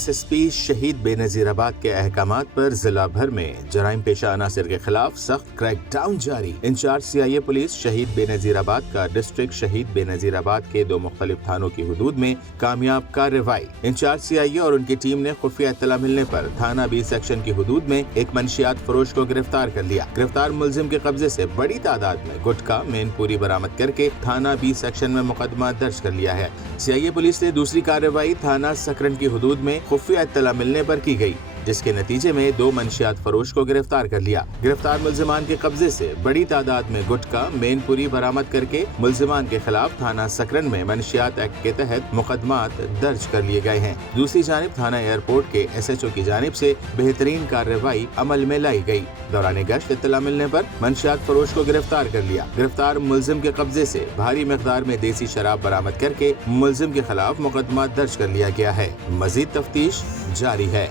SSP شہید بے نظیر آباد کے احکامات پر ضلع بھر میں جرائم پیشہ عناصر کے خلاف سخت کریک ڈاؤن جاری۔ انچارج CIA پولیس شہید بے نظیر آباد کا ڈسٹرکٹ شہید بے نظیر آباد کے 2 مختلف تھانوں کی حدود میں کامیاب کارروائی۔ انچارج CIA اور ان کی ٹیم نے خفیہ اطلاع ملنے پر تھانہ B سیکشن کی حدود میں ایک منشیات فروش کو گرفتار کر لیا۔ گرفتار ملزم کے قبضے سے بڑی تعداد میں گٹکا مین پوری برآمد کر کے تھانہ B سیکشن میں مقدمہ درج کر لیا ہے۔ CIA پولیس نے دوسری کارروائی تھانہ سکرن کی حدود میں خفیہ اطلاع ملنے پر کی گئی، جس کے نتیجے میں 2 منشیات فروش کو گرفتار کر لیا۔ گرفتار ملزمان کے قبضے سے بڑی تعداد میں گٹکا مین پوری برآمد کر کے ملزمان کے خلاف تھانہ سکرن میں منشیات ایکٹ کے تحت مقدمات درج کر لیے گئے ہیں۔ دوسری جانب تھانہ ایئرپورٹ کے SHO کی جانب سے بہترین کارروائی عمل میں لائی گئی۔ دوران گشت اطلاع ملنے پر منشیات فروش کو گرفتار کر لیا۔ گرفتار ملزم کے قبضے سے بھاری مقدار میں دیسی شراب برآمد کر کے ملزم کے خلاف مقدمات درج کر لیا گیا ہے۔ مزید تفتیش جاری ہے۔